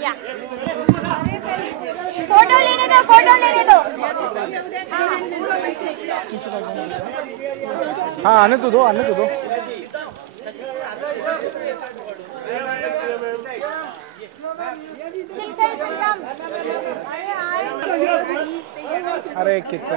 या फोटो लेने दो, फोटो लेने दो। हाँ आने तो दो, आने तो दो। अरे कितना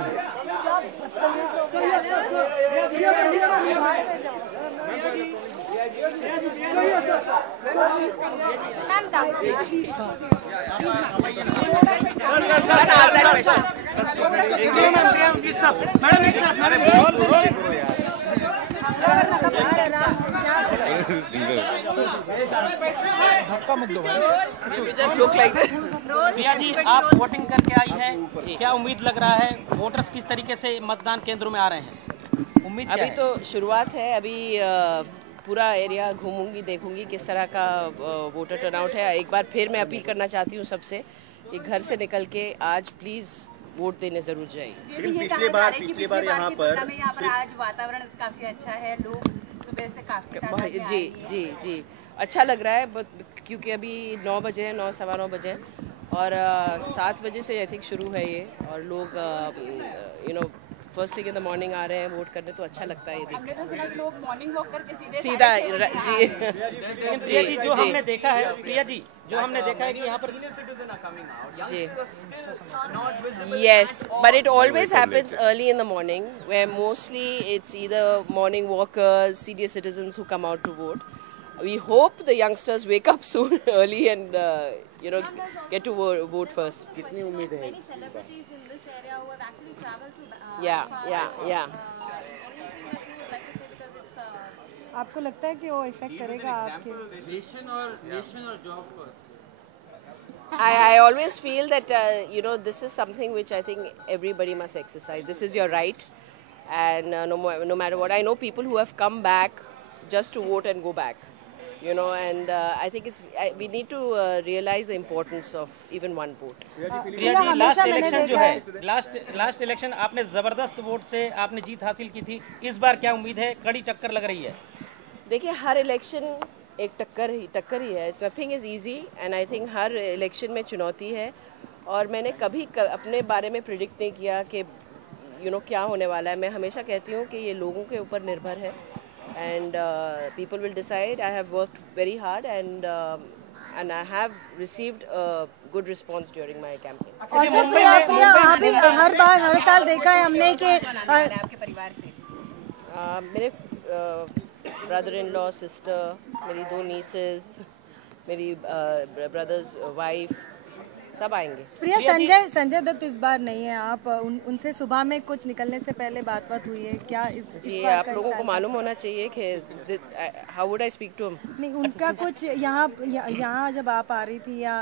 धक्का मत दो। प्रिया जी, आप वोटिंग करके आई हैं, क्या उम्मीद लग रहा है? वोटर्स किस तरीके से मतदान केंद्रों में आ रहे हैं? उम्मीद अभी तो शुरुआत है, अभी पूरा एरिया घूमूंगी, देखूंगी किस तरह का वोटर टर्नआउट है। एक बार फिर मैं अपील करना चाहती हूँ सबसे कि घर से निकल के आज प्लीज वोट देने जरूर जाइए। पिछली बार यहाँ पर आज वातावरण काफी अच्छा है, लोग सुबह से काफी जी अच्छा लग रहा है, क्योंकि अभी 9 बजे हैं, 9 सवा 9 बजे हैं और 7 बजे से आई थिंक शुरू है ये, और लोग first thing in the morning आ रहे हैं वोट करने, तो अच्छा लगता है ये देखकर। हमने तो सुना कि लोग मॉर्निंग वॉक करके सीधा जी जो हमने देखा है, प्रिया जी जो हमने देखा है कि यहाँ पर yes, but it always happens early in the morning, where mostly it's either morning walkers, senior citizens who come out to vote. We hope the youngsters wake up soon early and get to vote first. कितनी उम्मीद है? Many celebrities in this area who have actually traveled to Yeah. anything that you would like to say, because it's आपको लगता है कि वो effect करेगा आपके? नेशन और जॉब पर I always feel that this is something which I think everybody must exercise. This is your right, and no matter what, I know people who have come back just to vote and go back, and I think we need to realize the importance of even one vote. Priya ji, last election जो है, last election आपने जबरदस्त vote से आपने जीत हासिल की थी, इस बार क्या उम्मीद है? कड़ी टक्कर लग रही है। देखिए, हर इलेक्शन एक टक्कर ही है। It's nothing is easy, and I think her election में चुनौती है, और मैंने कभी अपने बारे में प्रिडिक्ट नहीं किया कि क्या होने वाला है। मैं हमेशा कहती हूँ कि ये लोगों के ऊपर निर्भर है, and people will decide. I have worked very hard and I have received good response during my campaign. हर साल देखा है हमने कि आपके परिवार से मेरे ब्रदर इन लॉ, सिस्टर, मेरी 2 नीसेस, मेरी ब्रदर्स वाइफ, सब आएंगे। प्रिया, संजय दत्त इस बार नहीं है, आप उनसे सुबह में कुछ निकलने से पहले बात हुई है क्या? ये आप लोगों को मालूम होना चाहिए कि how would I speak to him? नहीं, उनका कुछ यहाँ जब आप आ रही थी या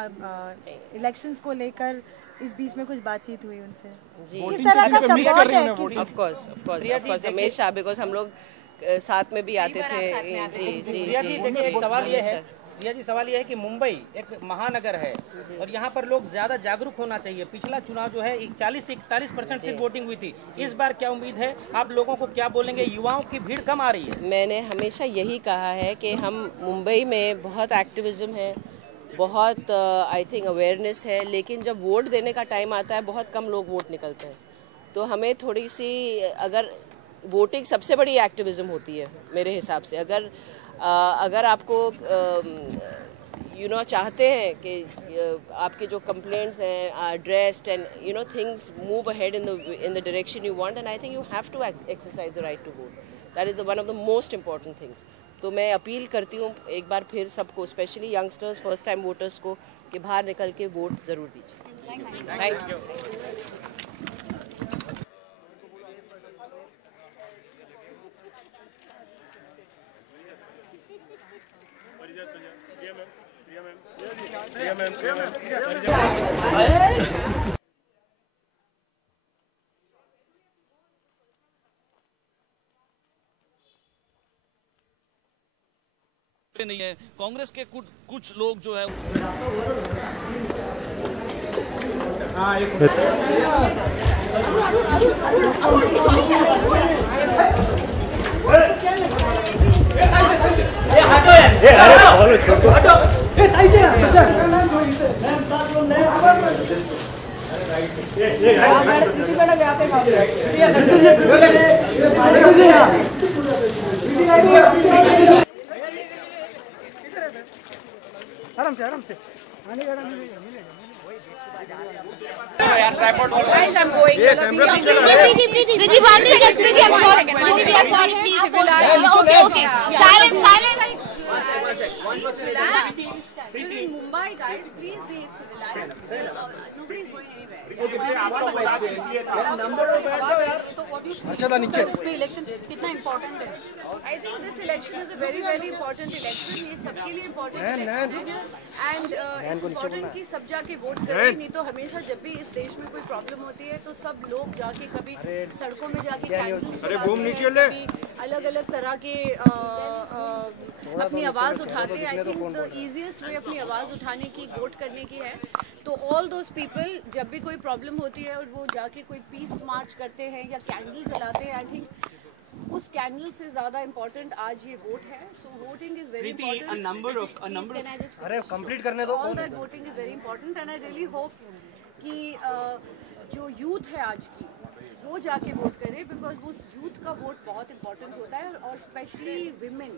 इलेक्शंस को लेकर इस बीच में कुछ बातचीत हुई उनसे? किस तरह का सपोर्ट है? ऑफ कोर्स हमेशा, बिकॉज हम लोग साथ में भी आते थे। प्रिया जी, देखिए, एक सवाल ये है, प्रिया जी, सवाल ये है कि मुंबई एक महानगर है और यहाँ पर लोग ज्यादा जागरूक होना चाहिए। पिछला चुनाव जो है 40 से 41% सिर्फ वोटिंग हुई थी, इस बार क्या उम्मीद है? आप लोगों को क्या बोलेंगे? युवाओं की भीड़ कम आ रही है। मैंने हमेशा यही कहा है कि हम मुंबई में बहुत एक्टिविज्म है, बहुत आई थिंक अवेयरनेस है, लेकिन जब वोट देने का टाइम आता है बहुत कम लोग वोट निकलते हैं। तो हमें थोड़ी सी, अगर वोटिंग सबसे बड़ी एक्टिविज्म होती है मेरे हिसाब से, अगर आपको चाहते हैं कि आपके जो कंप्लेंट्स हैं addressed and things move ahead in the direction you want, and I think you have to exercise the right to vote. That is one of the most important things. तो मैं अपील करती हूँ एक बार फिर सबको, specially youngsters, first time voters को, कि बाहर निकल के वोट जरूर दीजिए। Thank you. नहीं है। कांग्रेस के कुछ लोग जो है अरे आराम से Guys, I'm going. Preeti, 1 second. Preeti, I'm sorry. Preeti, we are sorry. Please, okay. Silence. You're in Mumbai, guys. Please behave civilized. Nobody's going anywhere. Election कितना इम्पोर्टेंट है? I think this election is a very, very important election. ये सबके लिए important election है. And it's important कि सब जाके vote करें. नहीं तो हमेशा जब भी इस देश में कोई प्रॉब्लम होती है तो सब लोग जाके कभी सड़कों में जाके कभी अलग-अलग तरह के अपनी आवाज़ उठाते हैं. I think the easiest way अपनी आवाज़ उठाने की वोट करने की है. तो all those people जब भी कोई प्रॉब्लम होती है और वो जाके कोई पीस मार्च करते हैं या कैंडल जलाते हैं, आई थिंक उस कैंडल से ज्यादा इम्पोर्टेंट आज ये वोट है. सो वोटिंग इज वेरी इम्पोर्टेंट. अरे कंप्लीट करने दो. All that voting is very important and I really hope कि जो यूथ है आज की वो जाके वोट करे, बिकॉज वो यूथ का वोट बहुत इम्पोर्टेंट होता है और स्पेशली विमेन,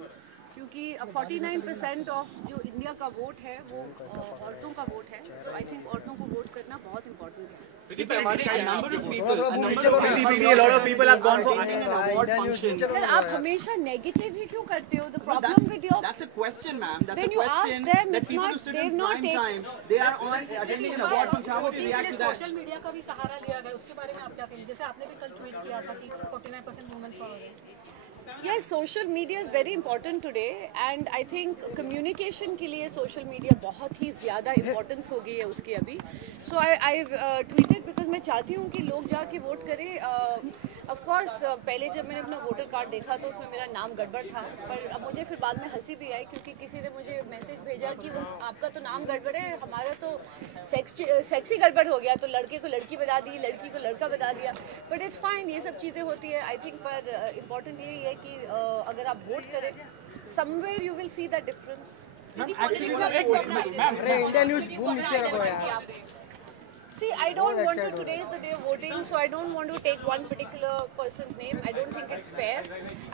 क्योंकि 49% ऑफ जो इंडिया का वोट है वो औरतों का वोट है. सो आई थिंक औरतों को वोट करना बहुत इम्पोर्टेंट है. आप हमेशा नेगेटिव ही क्यों करते हो? The problem with your That's a question, ma'am. That's Then a you ask question them, that it's people not- shouldn't they've not prime time. They are on attending an award function. How would you react to that? Social media का भी सहारा लिया गया, उसके बारे में आप क्या कहेंगे? जैसे आपने भी कल ट्वीट किया था कि 49% women for. Yes, social media is very important today and I think communication के लिए social media बहुत ही ज़्यादा importance हो गई है उसकी अभी. So I've tweeted because मैं चाहती हूँ कि लोग जाके वोट करें. Of course पहले जब मैंने अपना वोटर कार्ड देखा तो उसमें मेरा नाम गड़बड़ था, पर अब मुझे फिर बाद में हंसी भी आई क्योंकि किसी ने मुझे मैसेज भेजा कि आपका तो नाम गड़बड़ है, हमारा तो सेक्सी गड़बड़ हो गया, तो लड़के को लड़की बता दी, लड़की को लड़का बता दिया. बट इट्स फाइन, ये सब चीज़ें होती है. आई थिंक पर इम्पोर्टेंट यही है कि अगर आप वोट करें, somewhere you will see that difference. India news घूम नीचे रखो यार. See, I don't want to, today is the day of voting, so I don't want to take one particular person's name. I don't think it's fair.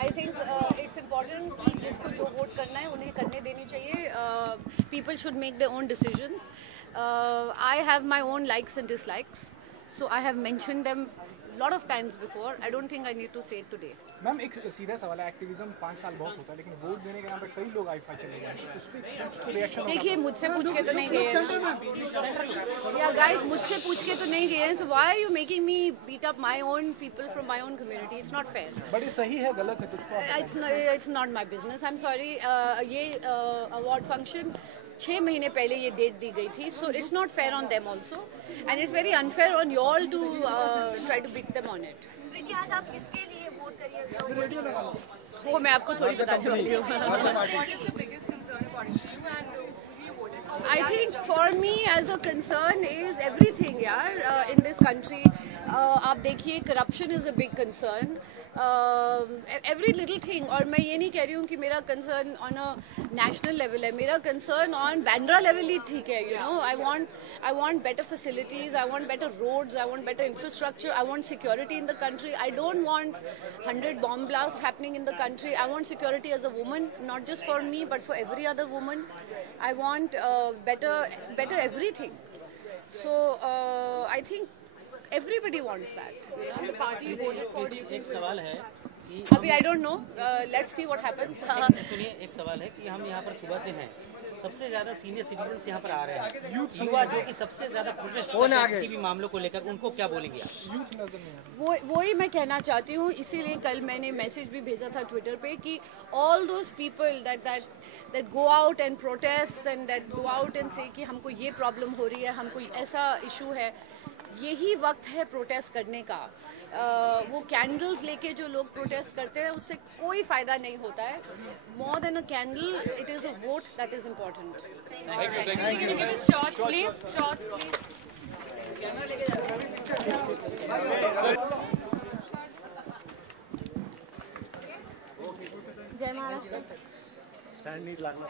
I think it's important कि जिसको जो vote करना है उन्हें करने देनी चाहिए. People should make their own decisions. I have my own likes and dislikes, so I have mentioned them lot of times before. I don't think I need to say it today. Ma'am एक सीधा सवाल है, activism 5 साल बहुत होता है लेकिन vote देने के नाम पे कई लोग आईफा चले गए, उस पे रिएक्शन देखिए, मुझसे पूछ के तो नहीं गए हैं या गाइस, मुझसे पूछ के तो नहीं गए हैं. तो why are you making me beat up my own people from my own community? It's not fair. But ये सही है गलत है तुझको? It's not my business. I am sorry. ये अवार्ड फंक्शन 6 महीने पहले ये डेट दी गई थी, so it's not fair on them also and it's very unfair on you all to try to beat them on it. देखिए, आज आप किसके लिए वोट करिएगा? वो मैं आपको थोड़ी बताने वाली हूँ. I think for me as a concern is everything यार in this country. आप देखिए, corruption is a big concern. Every little thing. और मैं ये नहीं कह रही हूँ कि मेरा concern on a national level है. मेरा concern on Bandra level ही ठीक है. You know, I want better facilities. I want better roads. I want better infrastructure. I want security in the country. I don't want 100 bomb blasts happening in the country. I want security as a woman, not just for me, but for every other woman. I want better everything. So I think everybody wants that. You know, the party voted for. एक सवाल है अभी I don't know. Let's see what happens. सुनिए, एक सवाल है कि हम यहाँ पर सुबह से हैं, सबसे ज्यादा सीनियर सिटीजन यहाँ पर आ रहे हैं, युवा जो कि सबसे ज्यादा प्रोटेस्ट किसी भी मामलों को लेकर, उनको क्या बोलेंगे आप? वही मैं कहना चाहती हूँ. इसीलिए कल मैंने मैसेज भी भेजा था ट्विटर पे कि all those people that go out and protest and that go out and say कि हमको ये प्रॉब्लम हो रही है, हमको ऐसा इशू है, यही वक्त है प्रोटेस्ट करने का. वो कैंडल्स लेके जो लोग प्रोटेस्ट करते हैं उससे कोई फायदा नहीं होता है. More than a candle, it is a vote that is important. जय महाराष्ट्र. स्टैंड नीट लागला.